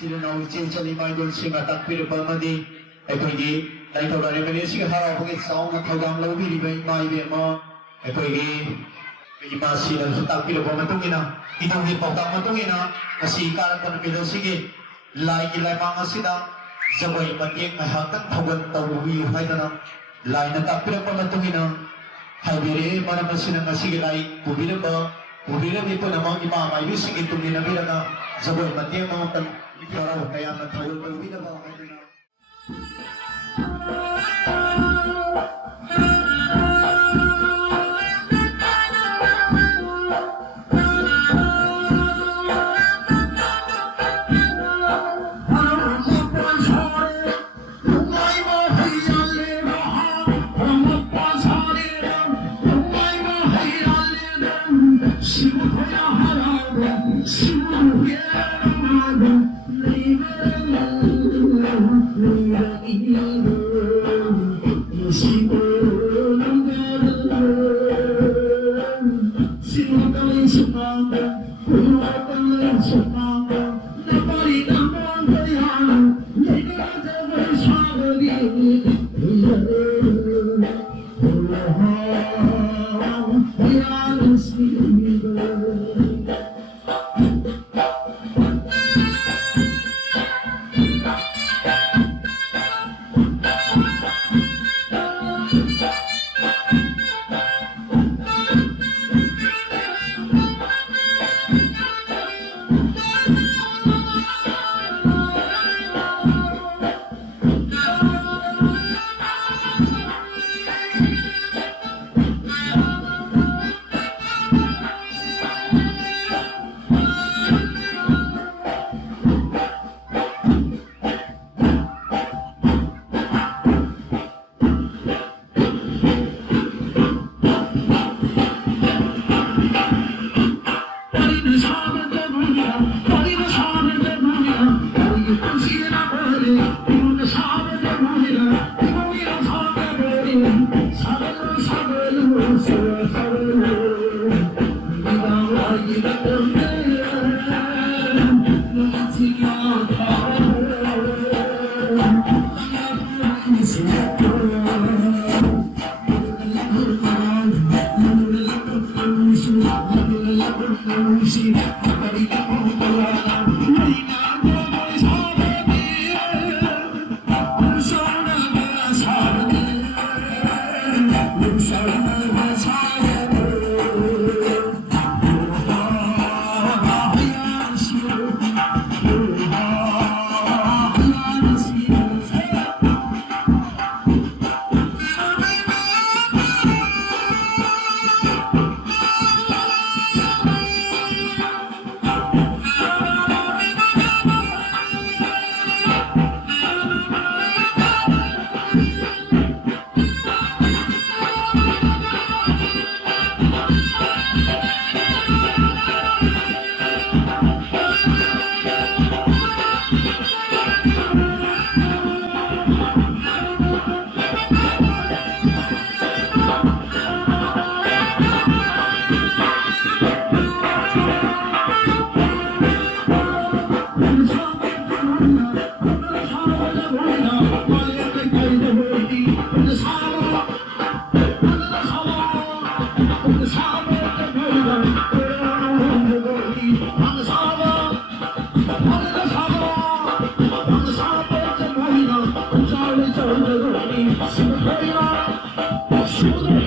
Children Chinchali Mindon Sing attack with the Palmadi, a Pegi, like a Ranimanisha Haraoba, song of Togam Lobi, my Bema, a Pegi, Imasi, and attack with the Pamatungina, Ito hit Pakamatungina, a sea car on the middle singing, like Ilamanga Sida, Zaway, but yet I have that Togan Tawi, Haidana, line attack with the Pamatungina, Habire, Manamasina, Sigilai, Pubilla, Pubilla, people among Imam, I using it to be a Villa, Zaway, but yet Mountain. Mayamna Shoot